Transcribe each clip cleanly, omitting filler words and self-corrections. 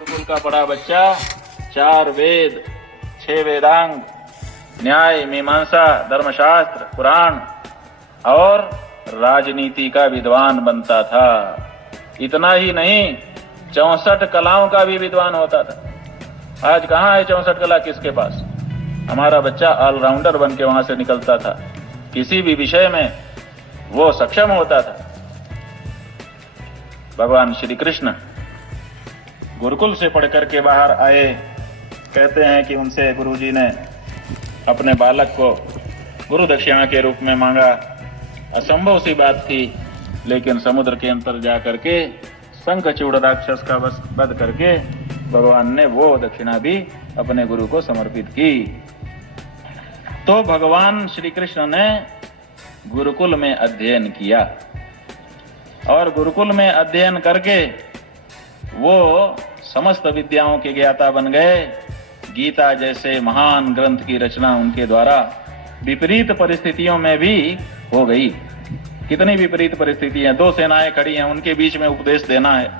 गुरुकुल का बड़ा बच्चा 4 वेद, 6 वेदांग, न्याय, मीमांसा, धर्मशास्त्र, पुराण और राजनीति का विद्वान बनता था। इतना ही नहीं, 64 कलाओं का भी विद्वान होता था। आज कहाँ है 64 कला किसके पास? हमारा बच्चा ऑलराउंडर बन के वहां से निकलता था। किसी भी विषय में वो सक्षम होता था। भगवान श्री कृष्ण गुरुकुल से पढ़ करके बाहर आए। कहते हैं कि उनसे गुरुजी ने अपने बालक को गुरु दक्षिणा के रूप में मांगा। असंभव सी बात थी, लेकिन समुद्र के अंतर जा करके शंखचूड़ राक्षस का वध करके भगवान ने वो दक्षिणा भी अपने गुरु को समर्पित की। तो भगवान श्री कृष्ण ने गुरुकुल में अध्ययन किया और गुरुकुल में अध्ययन करके वो समस्त विद्याओं के ज्ञाता बन गए। गीता जैसे महान ग्रंथ की रचना उनके द्वारा विपरीत परिस्थितियों में भी हो गई। कितनी विपरीत परिस्थितियां, 2 सेनाएं खड़ी हैं, उनके बीच में उपदेश देना है,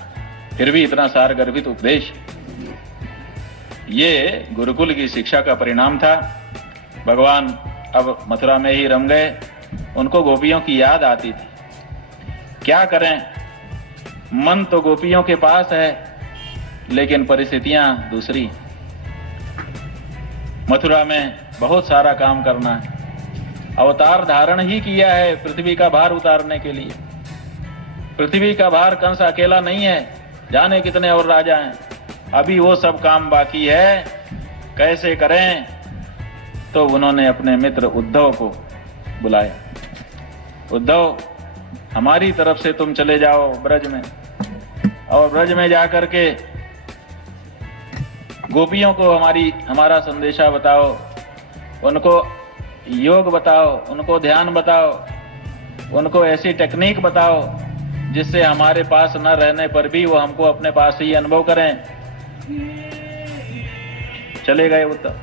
फिर भी इतना सारगर्भित उपदेश। ये गुरुकुल की शिक्षा का परिणाम था। भगवान अब मथुरा में ही रम गए। उनको गोपियों की याद आती थी। क्या करें, मन तो गोपियों के पास है, लेकिन परिस्थितियां दूसरी। मथुरा में बहुत सारा काम करना है। अवतार धारण ही किया है पृथ्वी का भार उतारने के लिए। पृथ्वी का भार कंस अकेला नहीं है, जाने कितने और राजा हैं। अभी वो सब काम बाकी है, कैसे करें? तो उन्होंने अपने मित्र उद्धव को बुलाया। उद्धव, हमारी तरफ से तुम चले जाओ ब्रज में, और ब्रज में जाकर के गोपियों को हमारा संदेशा बताओ, उनको योग बताओ, उनको ध्यान बताओ, उनको ऐसी टेक्निक बताओ जिससे हमारे पास न रहने पर भी वो हमको अपने पास ही अनुभव करें। चले गए उद्धव।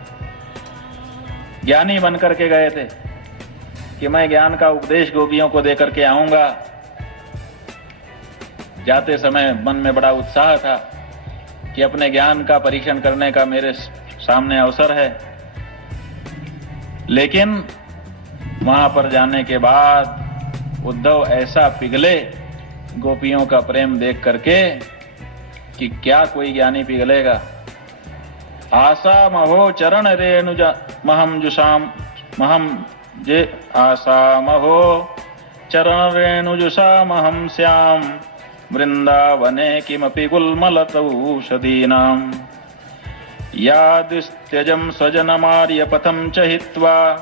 ज्ञानी बन करके गए थे कि मैं ज्ञान का उपदेश गोपियों को देकर के आऊंगा। जाते समय मन में बड़ा उत्साह था कि अपने ज्ञान का परीक्षण करने का मेरे सामने अवसर है। लेकिन वहां पर जाने के बाद उद्धव ऐसा पिघले गोपियों का प्रेम देख करके कि क्या कोई ज्ञानी पिघलेगा। आशा महो चरण रेणुज महम जुषाम महम जे आशा महो चरण रेणुजुषामहं श्याम वृंदावने किमपि गुल्मलतौषधीनाम् यादिस्त्यजं स्वजनमार्यपथं च हित्वा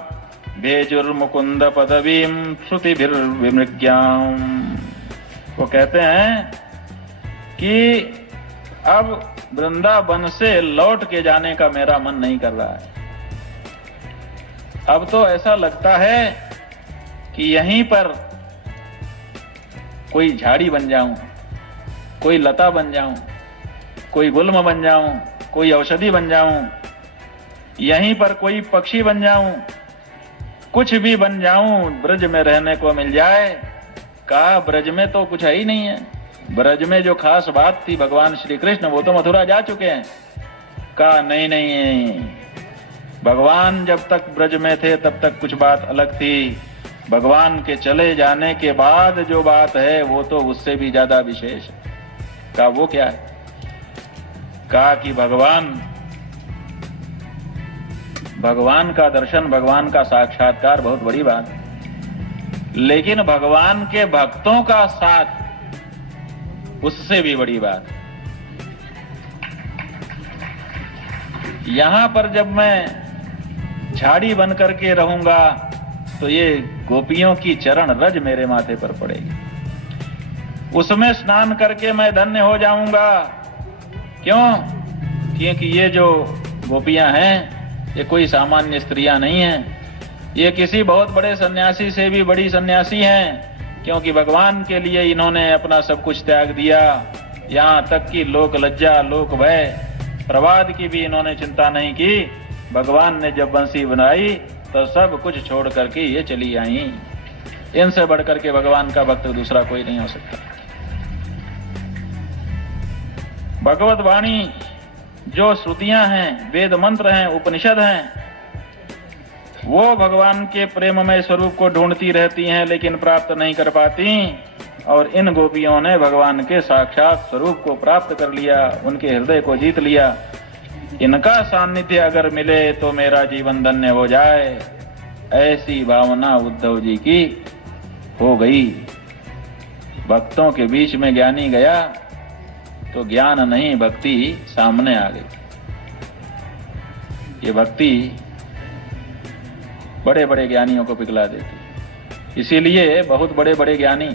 भेजुर्मुकुंद पदवीं श्रुतिभिर्विमृग्याम्। वो कहते हैं कि अब वृंदावन से लौट के जाने का मेरा मन नहीं कर रहा है। अब तो ऐसा लगता है कि यहीं पर कोई झाड़ी बन जाऊं, कोई लता बन जाऊं, कोई गुल्म बन जाऊं, कोई औषधि बन जाऊं, यहीं पर कोई पक्षी बन जाऊं, कुछ भी बन जाऊं, ब्रज में रहने को मिल जाए। कहा ब्रज में तो कुछ है ही नहीं है। ब्रज में जो खास बात थी भगवान श्री कृष्ण, वो तो मथुरा जा चुके हैं। कहा नहीं नहीं, भगवान जब तक ब्रज में थे तब तक कुछ बात अलग थी। भगवान के चले जाने के बाद जो बात है वो तो उससे भी ज्यादा विशेष है। कहा वो क्या है? कहा कि भगवान का दर्शन, भगवान का साक्षात्कार बहुत बड़ी बात है, लेकिन भगवान के भक्तों का साथ उससे भी बड़ी बात है। यहां पर जब मैं झाड़ी बन करके रहूंगा तो ये गोपियों की चरण रज मेरे माथे पर पड़ेगी। उसमें स्नान करके मैं धन्य हो जाऊंगा। क्यों? क्योंकि ये जो गोपियां हैं ये कोई सामान्य स्त्रियां नहीं हैं। ये किसी बहुत बड़े सन्यासी से भी बड़ी सन्यासी हैं, क्योंकि भगवान के लिए इन्होंने अपना सब कुछ त्याग दिया। यहाँ तक कि लोक लज्जा, लोक भय, प्रवाद की भी इन्होंने चिंता नहीं की। भगवान ने जब बंसी बनाई तो सब कुछ छोड़ करके ये चली आई। इनसे बढ़कर के भगवान का भक्त दूसरा कोई नहीं हो सकता। भगवत वाणी जो श्रुतियां हैं, वेद मंत्र हैं, उपनिषद हैं, वो भगवान के प्रेममय स्वरूप को ढूंढती रहती हैं लेकिन प्राप्त नहीं कर पाती। और इन गोपियों ने भगवान के साक्षात स्वरूप को प्राप्त कर लिया, उनके हृदय को जीत लिया। इनका सान्निध्य अगर मिले तो मेरा जीवन धन्य हो जाए, ऐसी भावना उद्धव जी की हो गई। भक्तों के बीच में ज्ञानी गया तो ज्ञान नहीं, भक्ति सामने आ गई। ये भक्ति बड़े बड़े ज्ञानियों को पिघला देती। इसीलिए बहुत बड़े बड़े ज्ञानी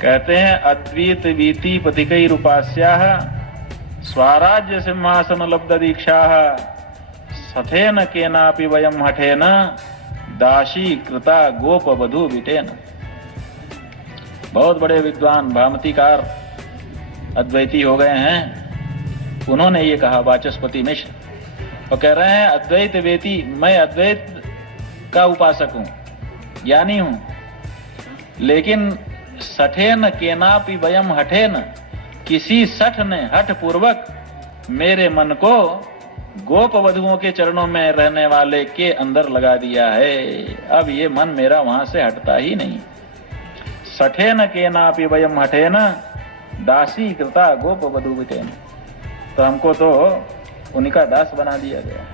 कहते हैं, अद्वैत वीति पथिकै रूपास्याः स्वराज्य सिंहासन लब्ध दीक्षा सथेन केनापि वयम हठेन दासी कृता गोप वधू विटेन। बहुत बड़े विद्वान भामतीकार अद्वैती हो गए हैं, उन्होंने ये कहा, वाचस्पति मिश्र, और कह रहे हैं अद्वैत वेती, मैं अद्वैत का उपासक हूं, ज्ञानी हूं, लेकिन सठेन केनापि वयम हठेन, किसी सठ ने हठ पूर्वक मेरे मन को गोप वधुओं के चरणों में रहने वाले के अंदर लगा दिया है। अब ये मन मेरा वहां से हटता ही नहीं। सठेन केनापि वयम हठेन दासी कृता गोप वधू विटेन। तो हमको तो उनका दास बना दिया गया,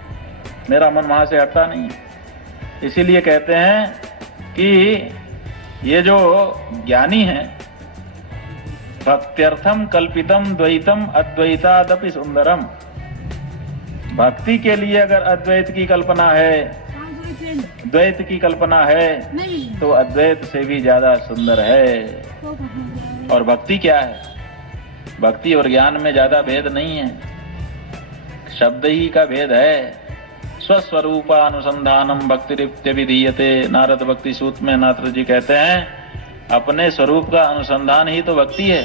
मेरा मन वहां से हटता नहीं। इसीलिए कहते हैं कि ये जो ज्ञानी हैं, भक्त्यर्थम कल्पितम द्वैतम अद्वैतादपि सुंदरम, भक्ति के लिए अगर अद्वैत की कल्पना है, द्वैत की कल्पना है, तो अद्वैत से भी ज्यादा सुंदर है। और भक्ति क्या है? भक्ति और ज्ञान में ज्यादा भेद नहीं है, शब्द ही का भेद है। स्वस्वरूपानुसंधानम भक्तिरित्य विधीयते। नारद भक्ति सूत्र में नारद जी कहते हैं, अपने स्वरूप का अनुसंधान ही तो भक्ति है।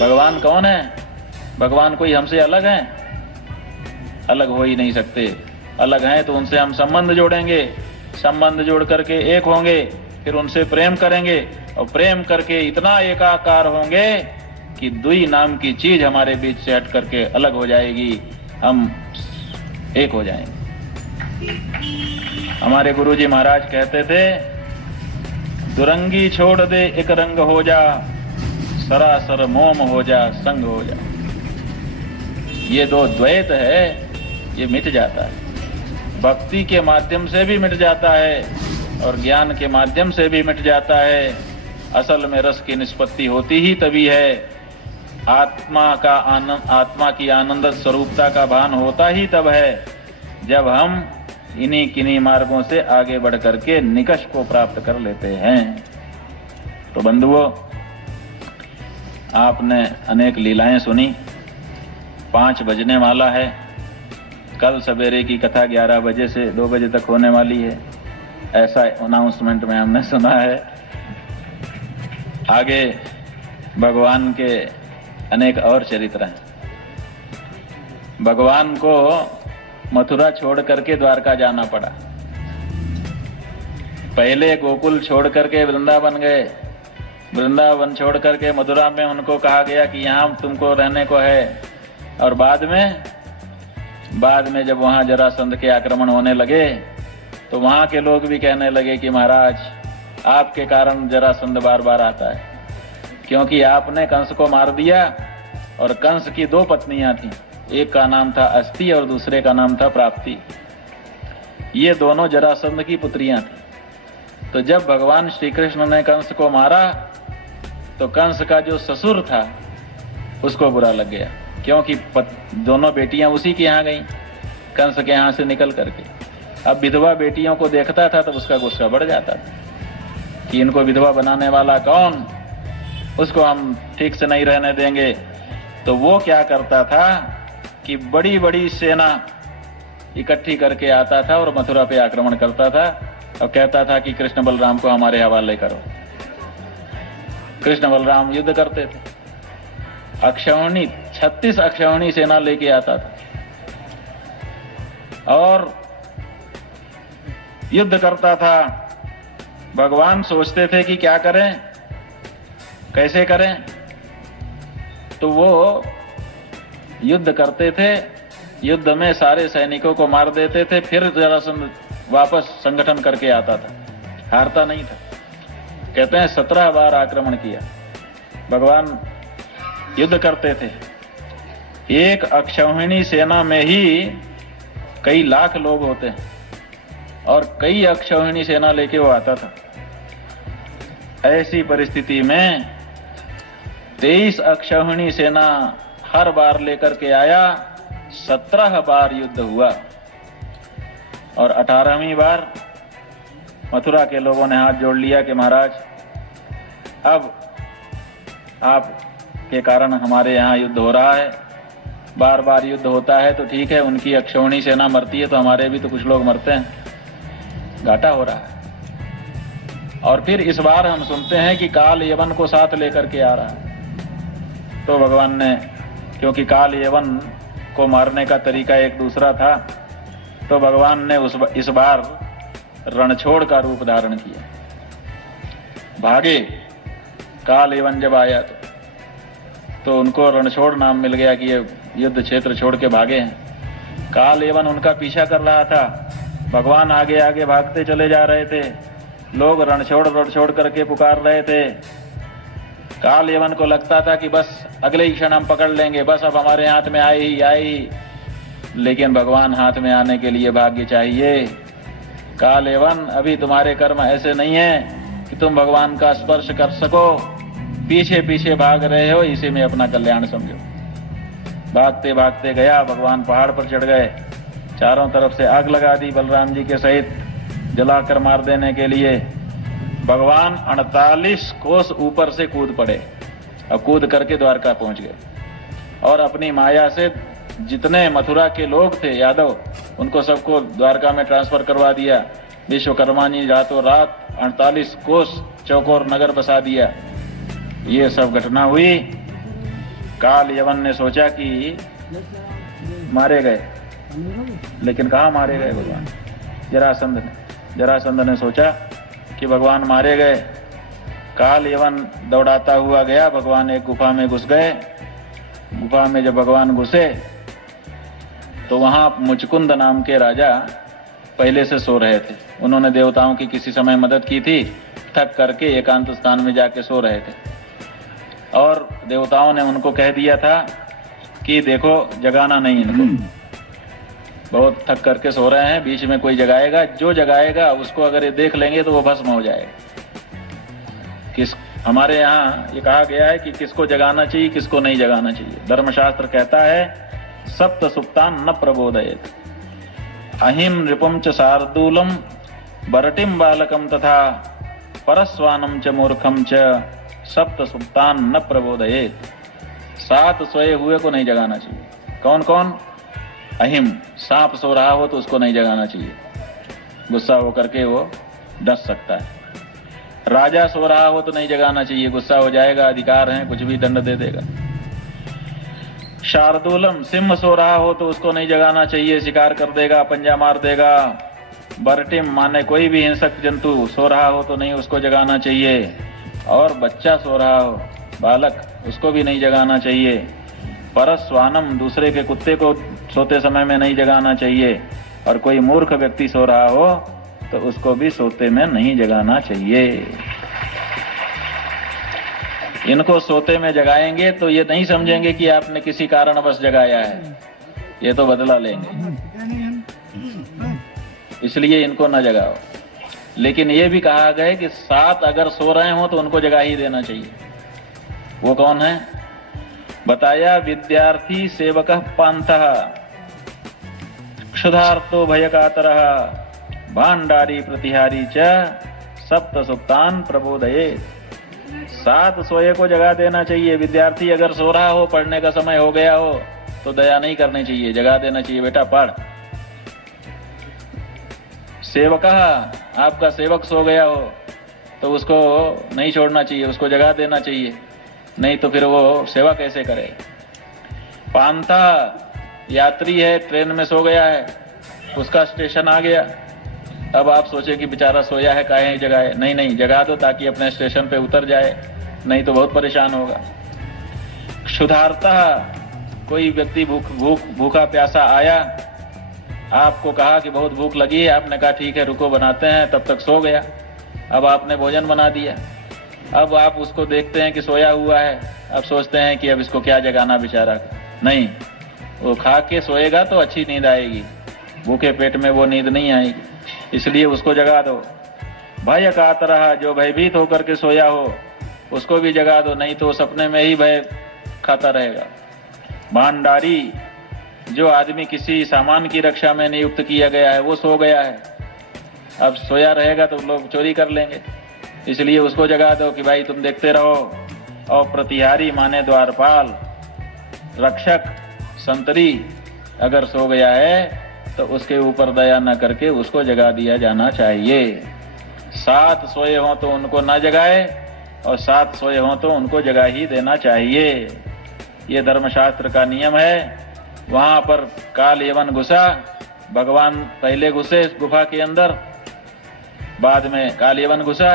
भगवान कौन है? भगवान कोई हमसे अलग है? अलग हो ही नहीं सकते। अलग हैं तो उनसे हम संबंध जोड़ेंगे, संबंध जोड़ करके एक होंगे, फिर उनसे प्रेम करेंगे, और प्रेम करके इतना एकाकार होंगे कि दुई नाम की चीज हमारे बीच से हट करके अलग हो जाएगी, हम एक हो जाएंगे। हमारे गुरुजी महाराज कहते थे, दुरंगी छोड़ दे एक रंग हो जा, सरासर मोम हो जा, संग हो जा। ये दो द्वैत है, ये मिट जाता है। भक्ति के माध्यम से भी मिट जाता है और ज्ञान के माध्यम से भी मिट जाता है। असल में रस की निष्पत्ति होती ही तभी है, आत्मा का आनंद, आत्मा की आनंद स्वरूपता का भान होता ही तब है, जब हम इन्हीं किन्हीं मार्गों से आगे बढ़ करके निकष को प्राप्त कर लेते हैं। तो बंधुओं, आपने अनेक लीलाएं सुनी। 5 बजने वाला है। कल सवेरे की कथा 11 बजे से 2 बजे तक होने वाली है, ऐसा अनाउंसमेंट में हमने सुना है। आगे भगवान के अनेक और चरित्र हैं। भगवान को मथुरा छोड़ करके द्वारका जाना पड़ा। पहले गोकुल छोड़ करके वृंदावन गए, वृंदावन छोड़ करके मथुरा में उनको कहा गया कि यहाँ तुमको रहने को है। और बाद में जब वहां जरासंध के आक्रमण होने लगे तो वहां के लोग भी कहने लगे कि महाराज, आपके कारण जरासंध बार बार आता है, क्योंकि आपने कंस को मार दिया। और कंस की 2 पत्नियां थीं, एक का नाम था अस्ति और दूसरे का नाम था प्राप्ति। ये दोनों जरासंध की पुत्रियां थीं। तो जब भगवान श्री कृष्ण ने कंस को मारा तो कंस का जो ससुर था उसको बुरा लग गया, क्योंकि दोनों बेटियां उसी के यहाँ गईं, कंस के यहाँ से निकल करके। अब विधवा बेटियों को देखता था तब उसका गुस्सा बढ़ जाता था कि इनको विधवा बनाने वाला कौन, उसको हम ठीक से नहीं रहने देंगे। तो वो क्या करता था कि बड़ी बड़ी सेना इकट्ठी करके आता था और मथुरा पे आक्रमण करता था और कहता था कि कृष्ण बलराम को हमारे हवाले करो। कृष्ण बलराम युद्ध करते थे। अक्षौहिणी 36 अक्षौहिणी सेना लेके आता था और युद्ध करता था। भगवान सोचते थे कि क्या करें, कैसे करें। तो वो युद्ध करते थे, युद्ध में सारे सैनिकों को मार देते थे, फिर जरासंध वापस संगठन करके आता था, हारता नहीं था। कहते हैं 17 बार आक्रमण किया, भगवान युद्ध करते थे। एक अक्षौहिणी सेना में ही कई लाख लोग होते हैं और कई अक्षौहिणी सेना लेके वो आता था। ऐसी परिस्थिति में 23 अक्षौहिणी सेना हर बार लेकर के आया, 17 बार युद्ध हुआ और 18वीं बार मथुरा के लोगों ने हाथ जोड़ लिया कि महाराज अब आप के कारण हमारे यहाँ युद्ध हो रहा है, बार बार युद्ध होता है तो ठीक है, उनकी अक्षौहिणी सेना मरती है तो हमारे भी तो कुछ लोग मरते हैं, घाटा हो रहा है। और फिर इस बार हम सुनते हैं कि काल यवन को साथ लेकर के आ रहा है। तो भगवान ने, क्योंकि काल यवन को मारने का तरीका एक दूसरा था, तो भगवान ने इस बार रणछोड़ का रूप धारण किया। भागे काल यवन जब आया तो उनको रणछोड़ नाम मिल गया कि ये युद्ध क्षेत्र छोड़ के भागे हैं। काल यवन उनका पीछा कर रहा था, भगवान आगे आगे भागते चले जा रहे थे, लोग रणछोड़ करके पुकार रहे थे। काल यवन को लगता था कि बस अगले ही क्षण हम पकड़ लेंगे, बस अब हमारे हाथ में आए ही। लेकिन भगवान हाथ में आने के लिए भाग्य चाहिए। काल यवन अभी तुम्हारे कर्म ऐसे नहीं है कि तुम भगवान का स्पर्श कर सको, पीछे पीछे भाग रहे हो, इसी में अपना कल्याण समझो। भागते भागते गया, भगवान पहाड़ पर चढ़ गए, चारों तरफ से आग लगा दी बलराम जी के सहित जलाकर मार देने के लिए। भगवान 48 कोस ऊपर से कूद पड़े और कूद करके द्वारका पहुंच गए और अपनी माया से जितने मथुरा के लोग थे यादव, उनको सबको द्वारका में ट्रांसफर करवा दिया। विश्वकर्मा जी रातों रात 48 कोस चौकोर नगर बसा दिया। ये सब घटना हुई। काल यवन ने सोचा कि मारे गए, लेकिन कहाँ मारे गए भगवान? जरासंध ने सोचा कि भगवान मारे गए। काल यवन दौड़ाता हुआ गया, भगवान एक गुफा में घुस गए। गुफा में जब भगवान घुसे तो वहां मुचकुंद नाम के राजा पहले से सो रहे थे। उन्होंने देवताओं की किसी समय मदद की थी, थक करके एकांत स्थान में जाके सो रहे थे और देवताओं ने उनको कह दिया था कि देखो जगाना नहीं इनको, बहुत थक करके सो रहे हैं, बीच में कोई जगाएगा, जो जगाएगा उसको अगर ये देख लेंगे तो वो भस्म हो जाएगा। हमारे यहाँ ये कहा गया है कि किसको जगाना चाहिए, किसको नहीं जगाना चाहिए। धर्मशास्त्र कहता है सप्त सुप्तान न प्रबोधयेत्, अहिम नृपम च शार्दूलम बरटिम बालकम तथा परस्वानम च मूर्खम च सप्त सुप्तान न प्रबोधयेत्। 7 सोए हुए को नहीं जगाना चाहिए। कौन कौन? अहिम, सांप सो रहा हो तो उसको नहीं जगाना चाहिए, गुस्सा होकर के वो डस सकता है। राजा सो रहा हो तो नहीं जगाना चाहिए, गुस्सा हो जाएगा, अधिकार है, कुछ भी दंड दे देगा। शार्दूलम, सिंह सो रहा हो तो उसको नहीं जगाना चाहिए, शिकार कर देगा, पंजा मार देगा। बरटिम माने कोई भी हिंसक जंतु सो रहा हो तो नहीं उसको जगाना चाहिए। और बच्चा सो रहा हो, बालक, उसको भी नहीं जगाना चाहिए। परस्वानम, दूसरे के कुत्ते को सोते समय में नहीं जगाना चाहिए। और कोई मूर्ख व्यक्ति सो रहा हो तो उसको भी सोते में नहीं जगाना चाहिए। इनको सोते में जगाएंगे तो ये नहीं समझेंगे कि आपने किसी कारणवश जगाया है, ये तो बदला लेंगे, इसलिए इनको न जगाओ। लेकिन ये भी कहा गया कि 7 अगर सो रहे हो तो उनको जगा ही देना चाहिए। वो कौन है? बताया विद्यार्थी सेवक पांतः क्षुधार्तो भयकातरः भांडारी प्रतिहारी च सप्त सुप्तान प्रबोधयेत्। 7 सोए को जगा देना चाहिए। विद्यार्थी अगर सो रहा हो, पढ़ने का समय हो गया हो तो दया नहीं करनी चाहिए, जगा देना चाहिए, बेटा पढ़। सेवक, आपका सेवक सो गया हो तो उसको नहीं छोड़ना चाहिए, उसको जगा देना चाहिए, नहीं तो फिर वो सेवा कैसे करे। पांथा, यात्री है, ट्रेन में सो गया है, उसका स्टेशन आ गया, अब आप सोचे कि बेचारा सोया है, काहे जगाए? नहीं, जगा दो ताकि अपने स्टेशन पे उतर जाए, नहीं तो बहुत परेशान होगा। क्षुधार्ता, कोई व्यक्ति भूखा प्यासा आया, आपको कहा कि बहुत भूख लगी है, आपने कहा ठीक है रुको बनाते हैं, तब तक सो गया। अब आपने भोजन बना दिया, अब आप उसको देखते हैं कि सोया हुआ है, अब सोचते हैं कि अब इसको क्या जगाना बेचारा। नहीं, वो खा के सोएगा तो अच्छी नींद आएगी, भूखे पेट में वो नींद नहीं आएगी, इसलिए उसको जगा दो। भय का तरह जो भयभीत होकर के सोया हो उसको भी जगा दो, नहीं तो सपने में ही भय खाता रहेगा। भांडारी, जो आदमी किसी सामान की रक्षा में नियुक्त किया गया है वो सो गया है, अब सोया रहेगा तो लोग चोरी कर लेंगे, इसलिए उसको जगा दो कि भाई तुम देखते रहो। और प्रतिहारी माने द्वारपाल, रक्षक, संतरी अगर सो गया है तो उसके ऊपर दया न करके उसको जगा दिया जाना चाहिए। 7 सोए हों तो उनको ना जगाए और 7 सोए हों तो उनको जगा ही देना चाहिए। ये धर्मशास्त्र का नियम है। वहां पर काल यवन घुसा, भगवान पहले घुसे गुफा के अंदर, बाद में काल यवन घुसा।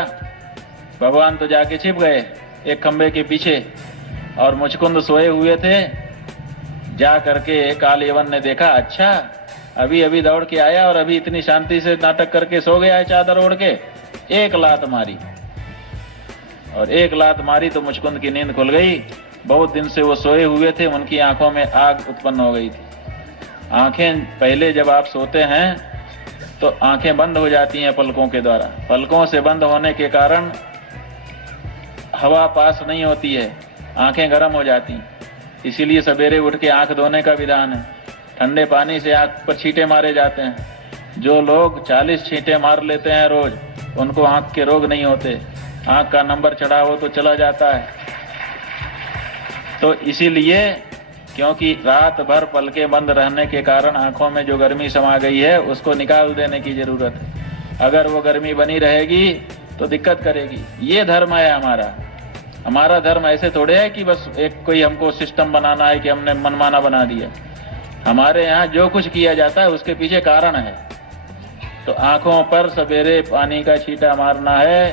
भगवान तो जाके छिप गए एक खंबे के पीछे और मुचकुंद सोए हुए थे। जा करके काल यवन ने देखा, अच्छा अभी अभी दौड़ के आया और अभी इतनी शांति से नाटक करके सो गया है चादर ओढ़ के। एक लात मारी और एक लात मारी तो मुचकुंद की नींद खुल गई। बहुत दिन से वो सोए हुए थे, उनकी आंखों में आग उत्पन्न हो गई थी। आंखें पहले जब आप सोते हैं तो आंखें बंद हो जाती हैं पलकों के द्वारा। पलकों से बंद होने के कारण हवा पास नहीं होती है, आंखें गर्म हो जाती, इसीलिए सवेरे उठ के आंख धोने का विधान है। ठंडे पानी से आंख पर छींटे मारे जाते हैं। जो लोग 40 छींटे मार लेते हैं रोज, उनको आंख के रोग नहीं होते। आंख का नंबर चढ़ा हो तो चला जाता है। तो इसीलिए, क्योंकि रात भर पलके बंद रहने के कारण आंखों में जो गर्मी समा गई है उसको निकाल देने की जरूरत है। अगर वो गर्मी बनी रहेगी तो दिक्कत करेगी। ये धर्म है हमारा। हमारा धर्म ऐसे थोड़े है कि बस एक कोई हमको सिस्टम बनाना है कि हमने मनमाना बना दिया। हमारे यहाँ जो कुछ किया जाता है उसके पीछे कारण है। तो आंखों पर सवेरे पानी का छींटा मारना है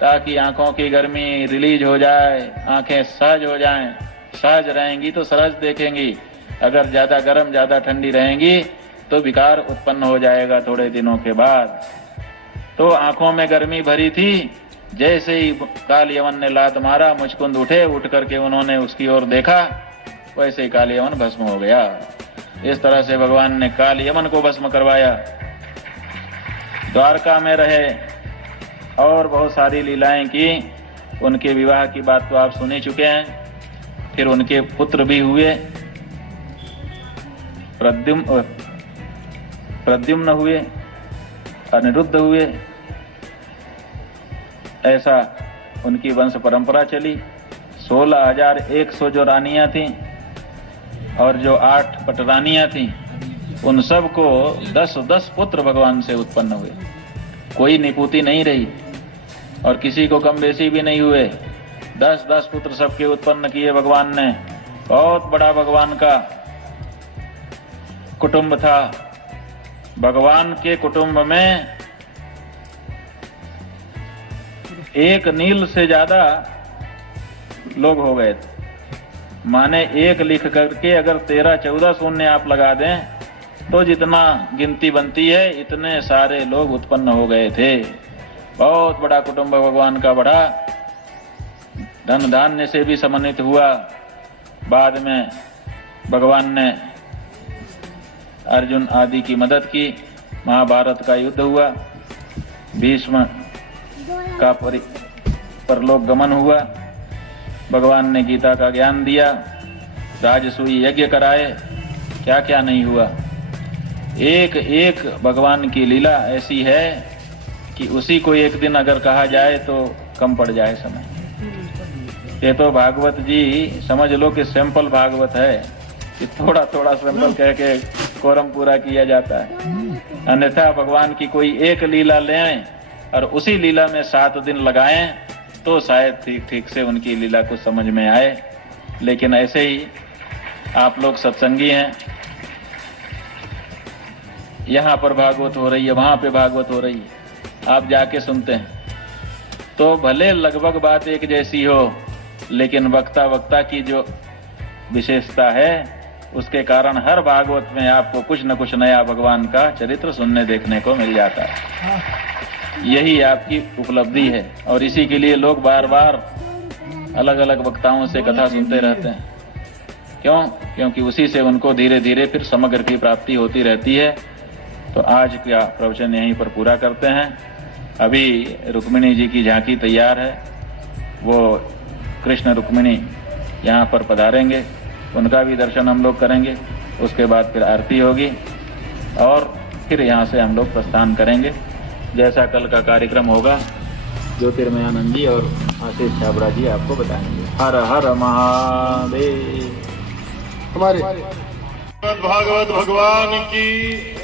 ताकि आंखों की गर्मी रिलीज हो जाए, आंखें सहज हो जाएं। सहज रहेंगी तो सरस देखेंगी। अगर ज्यादा गर्म ज्यादा ठंडी रहेंगी तो विकार उत्पन्न हो जाएगा थोड़े दिनों के बाद। तो आंखों में गर्मी भरी थी, जैसे ही काल यवन ने लात मारा, मुचकुंद उठे, उठ करके उन्होंने उसकी ओर देखा, वैसे ही काल यवन भस्म हो गया। इस तरह से भगवान ने काल यवन को भस्म करवाया। द्वारका में रहे और बहुत सारी लीलाएं की। उनके विवाह की बात तो आप सुन ही चुके हैं। फिर उनके पुत्र भी हुए, प्रद्युम्न हुए, अनिरुद्ध हुए। ऐसा उनकी वंश परंपरा चली। 16,100 जो रानियां थीं और जो 8 पटरानियां थीं, उन सब को 10-10 पुत्र भगवान से उत्पन्न हुए। कोई निपुति नहीं रही और किसी को कम बेसी भी नहीं हुए। 10-10 पुत्र सबके उत्पन्न किए भगवान ने। बहुत बड़ा भगवान का कुटुंब था। भगवान के कुटुंब में एक नील से ज्यादा लोग हो गए थे। माने एक लिख करके अगर 13-14 शून्य आप लगा दें तो जितना गिनती बनती है इतने सारे लोग उत्पन्न हो गए थे। बहुत बड़ा कुटुंब भगवान का बढ़ा। धन धान्य से भी समन्वित हुआ। बाद में भगवान ने अर्जुन आदि की मदद की। महाभारत का युद्ध हुआ। भीष्म का परलोक गमन हुआ। भगवान ने गीता का ज्ञान दिया। राजसूय यज्ञ कराए। क्या क्या नहीं हुआ। एक एक भगवान की लीला ऐसी है कि उसी को एक दिन अगर कहा जाए तो कम पड़ जाए समय। ये तो भागवत जी समझ लो कि सैंपल भागवत है कि थोड़ा थोड़ा सैंपल कह के कोरम पूरा किया जाता है। अन्यथा भगवान की कोई एक लीला लें और उसी लीला में 7 दिन लगाएं तो शायद ठीक ठीक से उनकी लीला को समझ में आए। लेकिन ऐसे ही आप लोग सत्संगी हैं, यहाँ पर भागवत हो रही है, वहां पे भागवत हो रही है, आप जाके सुनते हैं तो भले लगभग बात एक जैसी हो, लेकिन वक्ता की जो विशेषता है उसके कारण हर भागवत में आपको कुछ न कुछ नया भगवान का चरित्र सुनने देखने को मिल जाता है। यही आपकी उपलब्धि है और इसी के लिए लोग बार बार अलग अलग वक्ताओं से कथा सुनते रहते हैं। क्यों? क्योंकि उसी से उनको धीरे धीरे फिर समग्र की प्राप्ति होती रहती है। तो आज का प्रवचन यहीं पर पूरा करते हैं। अभी रुक्मिणी जी की झांकी तैयार है, वो कृष्ण रुक्मिणी यहाँ पर पधारेंगे, उनका भी दर्शन हम लोग करेंगे। उसके बाद फिर आरती होगी और फिर यहाँ से हम लोग प्रस्थान करेंगे। जैसा कल का कार्यक्रम होगा ज्योतिर्मयानंद जी और आशीष छाबड़ा जी आपको बताएंगे। हर हर महादेव। हमारे भागवत भगवान की